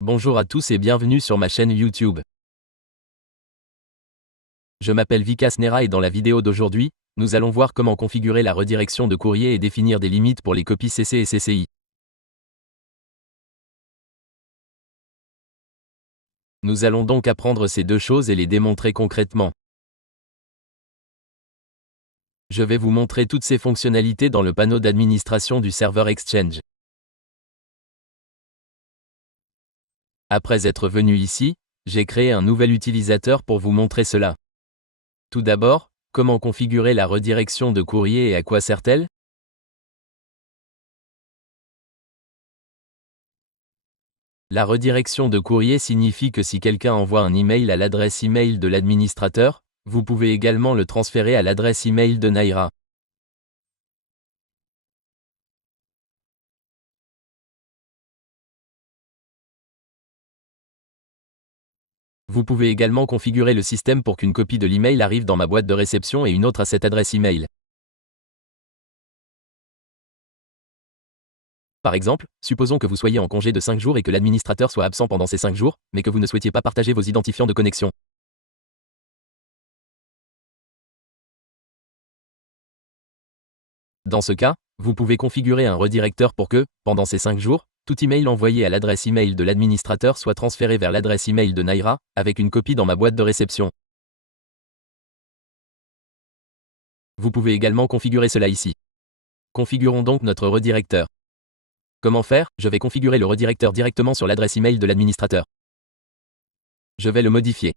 Bonjour à tous et bienvenue sur ma chaîne YouTube. Je m'appelle Vikas Nera et dans la vidéo d'aujourd'hui, nous allons voir comment configurer la redirection de courrier et définir des limites pour les copies CC et CCI. Nous allons donc apprendre ces deux choses et les démontrer concrètement. Je vais vous montrer toutes ces fonctionnalités dans le panneau d'administration du serveur Exchange. Après être venu ici, j'ai créé un nouvel utilisateur pour vous montrer cela. Tout d'abord, comment configurer la redirection de courrier et à quoi sert-elle? La redirection de courrier signifie que si quelqu'un envoie un email à l'adresse email de l'administrateur, vous pouvez également le transférer à l'adresse email de Naira. Vous pouvez également configurer le système pour qu'une copie de l'email arrive dans ma boîte de réception et une autre à cette adresse email. Par exemple, supposons que vous soyez en congé de 5 jours et que l'administrateur soit absent pendant ces 5 jours, mais que vous ne souhaitiez pas partager vos identifiants de connexion. Dans ce cas, vous pouvez configurer un redirecteur pour que, pendant ces 5 jours, tout email envoyé à l'adresse email de l'administrateur soit transféré vers l'adresse email de Naira, avec une copie dans ma boîte de réception. Vous pouvez également configurer cela ici. Configurons donc notre redirecteur. Comment faire? Je vais configurer le redirecteur directement sur l'adresse email de l'administrateur. Je vais le modifier.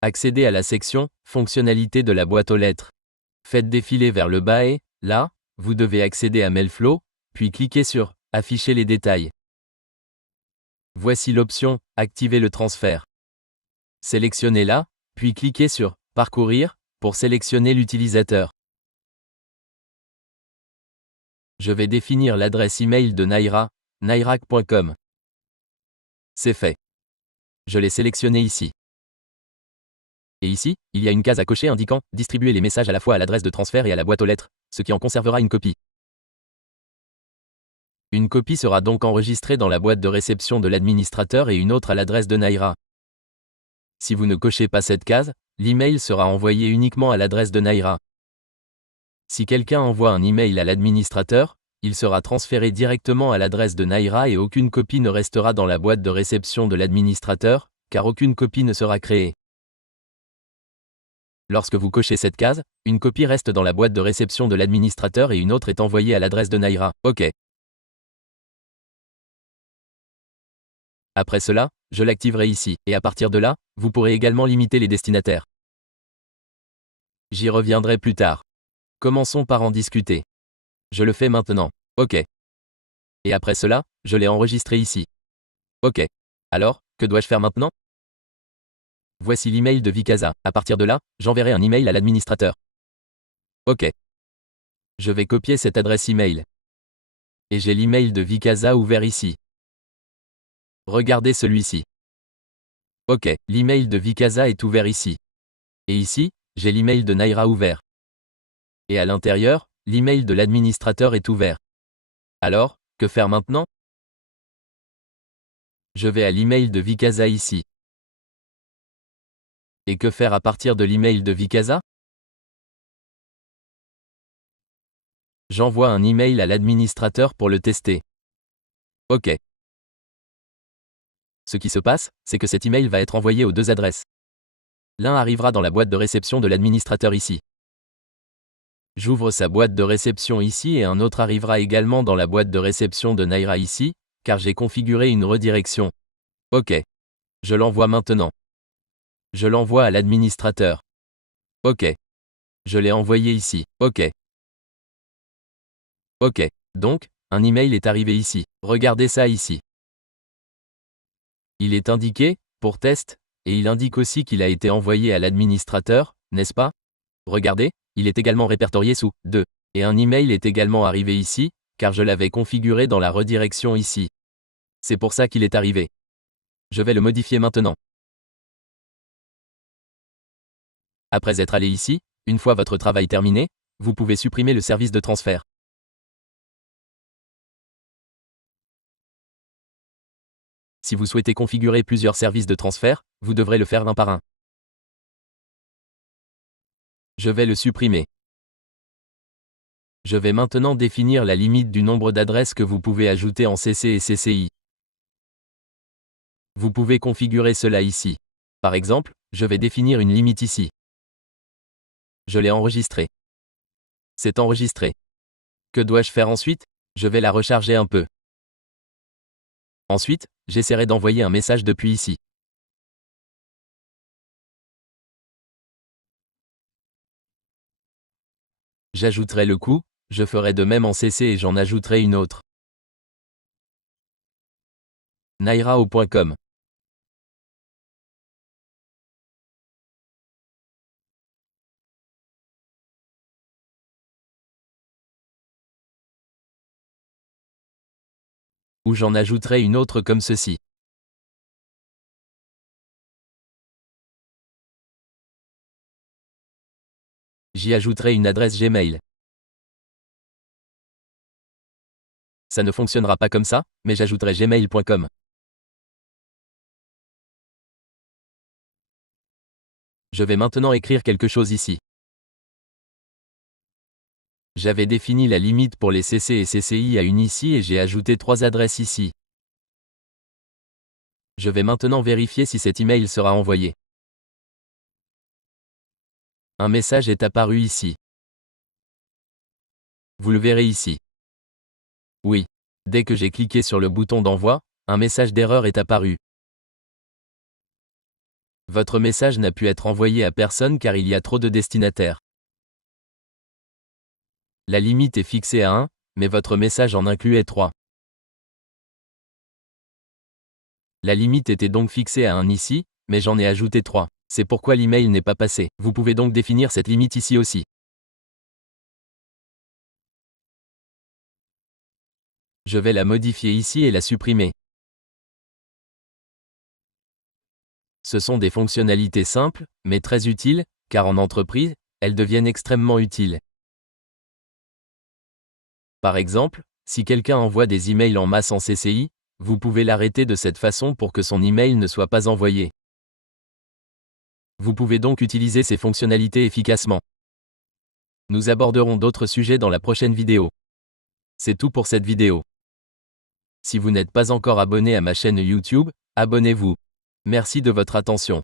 Accédez à la section « Fonctionnalités de la boîte aux lettres ». Faites défiler vers le bas et, là, vous devez accéder à Mailflow, puis cliquez sur « Afficher les détails ». Voici l'option « Activer le transfert ». Sélectionnez-la, puis cliquez sur « Parcourir » pour sélectionner l'utilisateur. Je vais définir l'adresse email de Naira, nairac.com. C'est fait. Je l'ai sélectionné ici. Et ici, il y a une case à cocher indiquant « Distribuer les messages à la fois à l'adresse de transfert et à la boîte aux lettres », ce qui en conservera une copie. Une copie sera donc enregistrée dans la boîte de réception de l'administrateur et une autre à l'adresse de Naira. Si vous ne cochez pas cette case, l'email sera envoyé uniquement à l'adresse de Naira. Si quelqu'un envoie un email à l'administrateur, il sera transféré directement à l'adresse de Naira et aucune copie ne restera dans la boîte de réception de l'administrateur, car aucune copie ne sera créée. Lorsque vous cochez cette case, une copie reste dans la boîte de réception de l'administrateur et une autre est envoyée à l'adresse de Naira. OK. Après cela, je l'activerai ici, et à partir de là, vous pourrez également limiter les destinataires. J'y reviendrai plus tard. Commençons par en discuter. Je le fais maintenant. OK. Et après cela, je l'ai enregistré ici. OK. Alors, que dois-je faire maintenant? Voici l'email de Vikasa. À partir de là, j'enverrai un email à l'administrateur. OK. Je vais copier cette adresse email. Et j'ai l'email de Vikasa ouvert ici. Regardez celui-ci. OK, l'email de Vikasa est ouvert ici. Et ici, j'ai l'email de Naira ouvert. Et à l'intérieur, l'email de l'administrateur est ouvert. Alors, que faire maintenant? Je vais à l'email de Vikasa ici. Et que faire à partir de l'email de Vikasa? J'envoie un email à l'administrateur pour le tester. OK. Ce qui se passe, c'est que cet email va être envoyé aux deux adresses. L'un arrivera dans la boîte de réception de l'administrateur ici. J'ouvre sa boîte de réception ici et un autre arrivera également dans la boîte de réception de Naira ici, car j'ai configuré une redirection. OK. Je l'envoie maintenant. Je l'envoie à l'administrateur. OK. Je l'ai envoyé ici. OK. OK. Donc, un email est arrivé ici. Regardez ça ici. Il est indiqué, pour test, et il indique aussi qu'il a été envoyé à l'administrateur, n'est-ce pas? Regardez, il est également répertorié sous « 2 ». Et un email est également arrivé ici, car je l'avais configuré dans la redirection ici. C'est pour ça qu'il est arrivé. Je vais le modifier maintenant. Après être allé ici, une fois votre travail terminé, vous pouvez supprimer le service de transfert. Si vous souhaitez configurer plusieurs services de transfert, vous devrez le faire un par un. Je vais le supprimer. Je vais maintenant définir la limite du nombre d'adresses que vous pouvez ajouter en CC et CCI. Vous pouvez configurer cela ici. Par exemple, je vais définir une limite ici. Je l'ai enregistré. C'est enregistré. Que dois-je faire ensuite? Je vais la recharger un peu. Ensuite, j'essaierai d'envoyer un message depuis ici. J'ajouterai le coût, je ferai de même en CC et j'en ajouterai une autre. nairao.com. Ou j'en ajouterai une autre comme ceci. J'y ajouterai une adresse Gmail. Ça ne fonctionnera pas comme ça, mais j'ajouterai gmail.com. Je vais maintenant écrire quelque chose ici. J'avais défini la limite pour les CC et CCI à une ici et j'ai ajouté 3 adresses ici. Je vais maintenant vérifier si cet email sera envoyé. Un message est apparu ici. Vous le verrez ici. Oui. Dès que j'ai cliqué sur le bouton d'envoi, un message d'erreur est apparu. Votre message n'a pu être envoyé à personne car il y a trop de destinataires. La limite est fixée à 1, mais votre message en incluait 3. La limite était donc fixée à 1 ici, mais j'en ai ajouté 3. C'est pourquoi l'email n'est pas passé. Vous pouvez donc définir cette limite ici aussi. Je vais la modifier ici et la supprimer. Ce sont des fonctionnalités simples, mais très utiles, car en entreprise, elles deviennent extrêmement utiles. Par exemple, si quelqu'un envoie des emails en masse en CCI, vous pouvez l'arrêter de cette façon pour que son email ne soit pas envoyé. Vous pouvez donc utiliser ces fonctionnalités efficacement. Nous aborderons d'autres sujets dans la prochaine vidéo. C'est tout pour cette vidéo. Si vous n'êtes pas encore abonné à ma chaîne YouTube, abonnez-vous. Merci de votre attention.